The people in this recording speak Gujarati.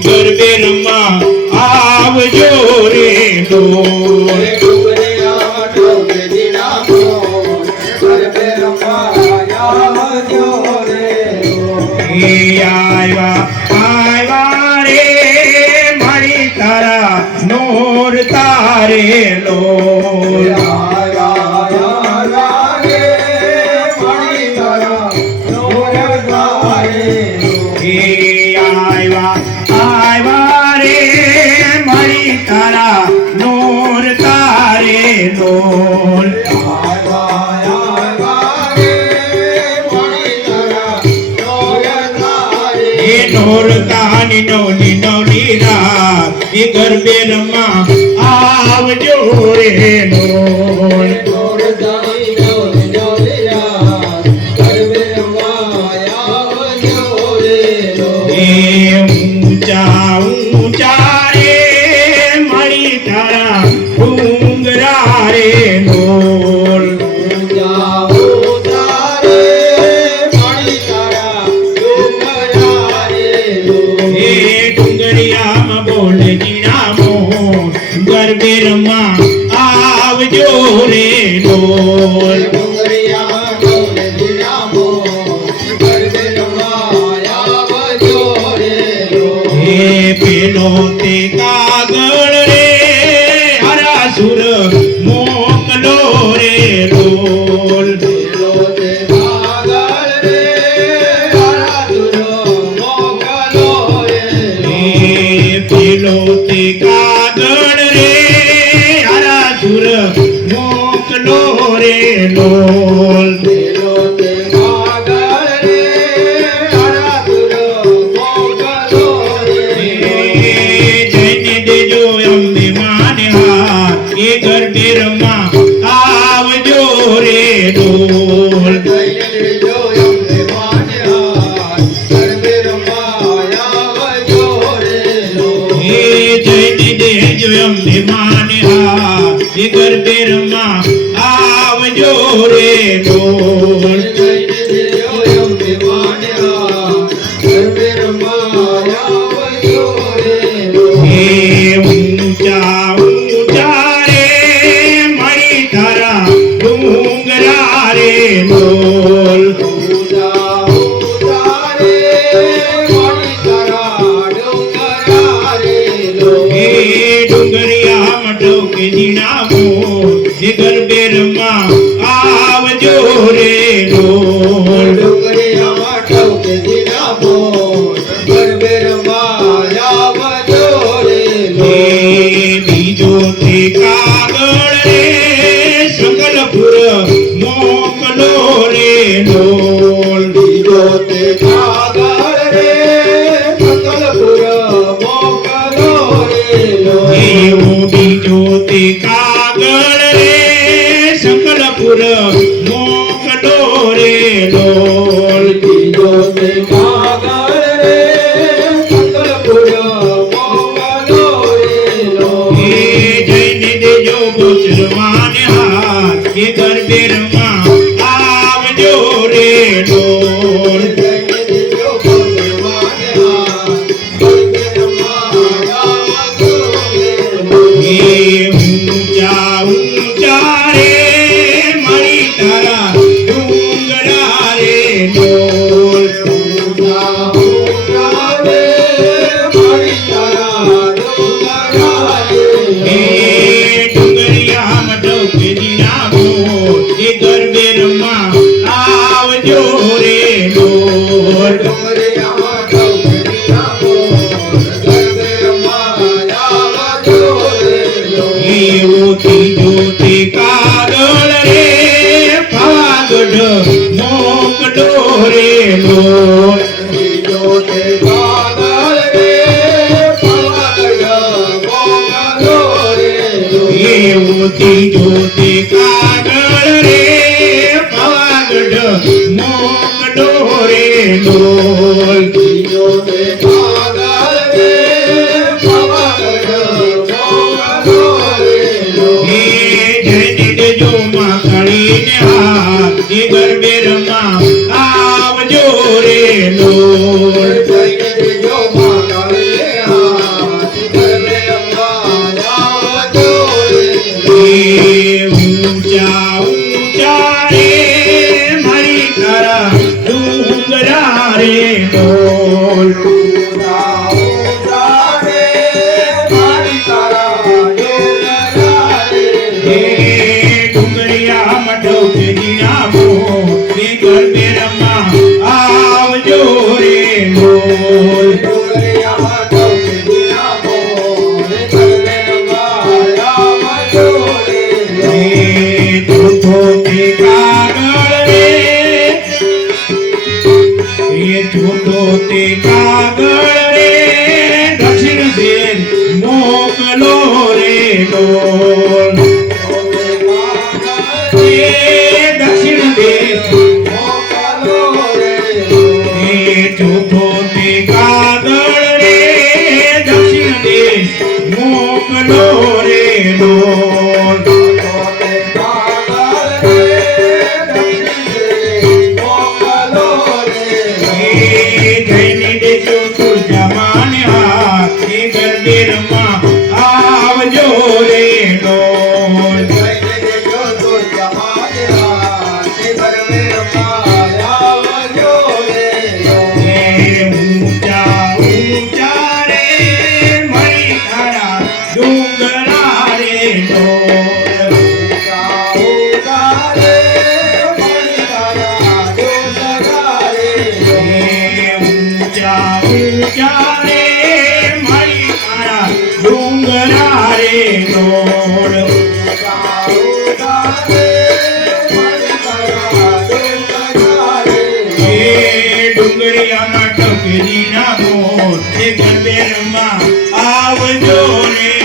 ગરબે રમવા આવજો રે ડોલ આવ્યા રે મારી તારા નોર તારે લોલ ગરબે રમવા આવજો રે ડોલ ઊંચા ઊંચા રે મારી તારા ડુંગરા રે ડોલ ગરબે રમવા આવજો રે ડોલ પેલો તે કાગળ રે હરાસુર મોકલો રે ડોલ પેલો તે કાગળ રે હરાસુર મોકલો રે ડોલ ગરબે રમવા આવજો રે ડોલ જઈને દેજો અમને માને ગરબે રમવા આવજો રે ડોલ ઊંચા ઊંચા રે મારી તારા ડુંગરા રે ડોલ ડુંગરિયા મટોકે જીણાવો ગરબે રમવા આવજો રે ડોલ બીજો તે કાગળ રે સંગલપુર મોકલો રે ડોલ બીજો તે કાગળ રે સંગલપુર મોકલો રે એવું બીજો તે કાગળ રે સંગલપુર મોકલો રે ડોલ બીજો તે કાગળ રે સંગલપુર ગરબે રમવા આવજો રે ડોલ ઊંચા ઊંચા રે મારી તારા ડુંગરા રે ડોલ ડુંગરિયા મટોકે ગરબે રમવા આવજો રે ડોલ એવું ત્રીજો તે કાગળ રે પાગઢ મોકલો રે ડોલ ત્રીજો તે કાગળ રે પાગઢ ઉતી જોતી કાગળ રે પાવાગઢ મોકલો રે ડોલ એ જઈને દેજો માં કાળીને હાથ એ ગરબે રમવા આવજો રે ડોલ ઊંચા ઊંચા રે મારી તારા ડુંગરા રે ડોલ હે ડુંગરિયા મઢોકરી નાખો એ ગરબે રમવા આવજો રે ડોલ તે કાગળ રે દક્ષિણ દેશ મોકલો રે ડોલ દક્ષિણ દેશ ચોથો તે કાગળ રે દક્ષિણ દેશ મોકલો રે ડોલ જઈને દેજો તુલજામાને હાથ એ ગરબે રમવા આવજો રે ડોલ ઊંચા ઊંચા રે મારી તારા ડુંગરા રે ડોલ ઊંચા ઊંચા રે મારી તારા ડુંગરા રે ડોળ એ ડુંગરિયામાં ટકેરી ના મોર એ ગરબે રમવા આવજો રે